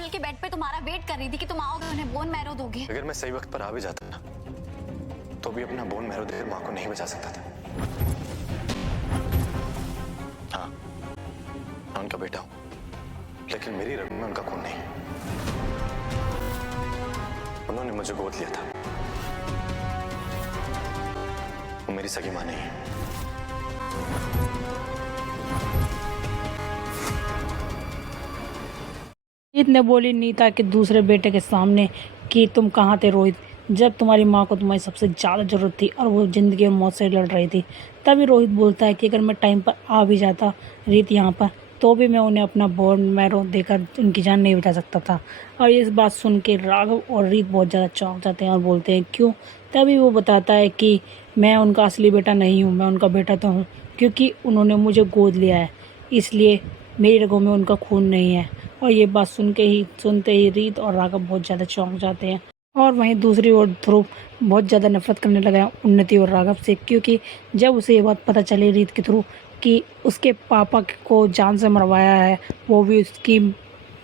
Hospital के bed पे तुम्हारा वेट कर रही थी कि तुम आओगे, उन्हें बोन मैरो दोगे। अगर मैं सही वक्त पर आ भी जाता ना तो भी अपना बोन मैरो देकर माँ को नहीं बचा सकता था। हाँ, मैं उनका बेटा हूं, लेकिन मेरी रग में उनका खून नहीं है। उन्होंने मुझे गोद लिया था, वो मेरी सगी माँ नहीं है। रोहित ने बोली नीता के दूसरे बेटे के सामने कि तुम कहाँ थे रोहित, जब तुम्हारी माँ को तुम्हारी सबसे ज़्यादा ज़रूरत थी और वो ज़िंदगी और मौत से लड़ रही थी। तभी रोहित बोलता है कि अगर मैं टाइम पर आ भी जाता रीत यहाँ पर तो भी मैं उन्हें अपना बोन मैरो देकर उनकी जान नहीं बचा सकता था। और इस बात सुन के राघव और रीत बहुत ज़्यादा चौंक जाते हैं और बोलते हैं क्यों। तभी वो बताता है कि मैं उनका असली बेटा नहीं हूँ, मैं उनका बेटा तो हूँ क्योंकि उन्होंने मुझे गोद लिया है, इसलिए मेरी रगों में उनका खून नहीं है। और ये बात सुनते ही रीत और राघव बहुत ज़्यादा चौंक जाते हैं। और वहीं दूसरी ओर ध्रुव बहुत ज़्यादा नफरत करने लगा है उन्नति और राघव से, क्योंकि जब उसे ये बात पता चली रीत के थ्रू कि उसके पापा को जान से मरवाया है, वो भी उसकी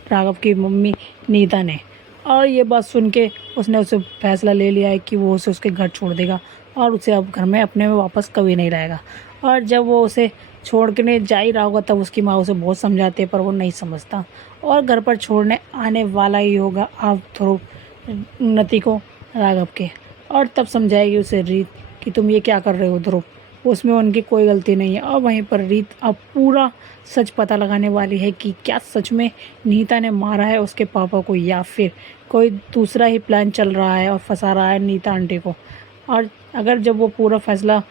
राघव की मम्मी नीता ने। और ये बात सुन के उसने उसे फैसला ले लिया है कि वो उसे उसके घर छोड़ देगा और उसे अब घर में अपने में वापस कभी नहीं लाएगा। और जब वो उसे छोड़ के जा ही रहा होगा तब उसकी माँ उसे बहुत समझाती है, पर वो नहीं समझता और घर पर छोड़ने आने वाला ही होगा अब ध्रुव उन्नति को राघव के। और तब समझाएगी उसे रीत कि तुम ये क्या कर रहे हो ध्रुव, उसमें उनकी कोई गलती नहीं है। और वहीं पर रीत अब पूरा सच पता लगाने वाली है कि क्या सच में नीता ने मारा है उसके पापा को या फिर कोई दूसरा ही प्लान चल रहा है और फंसा रहा है नीता आंटी को। और अगर जब वो पूरा फैसला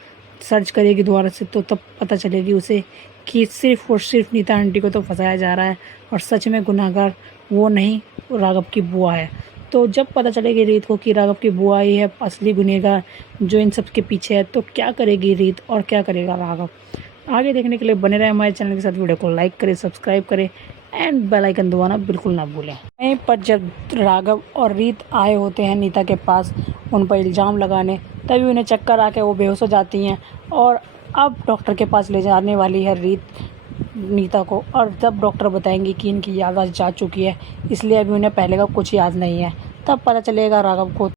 सर्च करेगी दोबारा से तो तब पता चलेगी उसे कि सिर्फ और सिर्फ नीता आंटी को तो फंसाया जा रहा है और सच में गुनहगार वो नहीं, राघव की बुआ है। तो जब पता चलेगी रीत को कि राघव की बुआ ही है असली गुनहगार जो इन सब के पीछे है, तो क्या करेगी रीत और क्या करेगा राघव। आगे देखने के लिए बने रहे हमारे चैनल के साथ। वीडियो को लाइक करें, सब्सक्राइब करें एंड बेल आइकन दबाना बिल्कुल ना भूलें। वहीं पर जब राघव और रीत आए होते हैं नीता के पास उन पर इल्ज़ाम लगाने, तभी उन्हें चक्कर आके वो बेहोश हो जाती हैं और अब डॉक्टर के पास ले जाने वाली है रीत नीता को। और तब डॉक्टर बताएंगे कि इनकी याददाश्त जा चुकी है, इसलिए अभी उन्हें पहले का कुछ याद नहीं है। तब पता चलेगा राघव को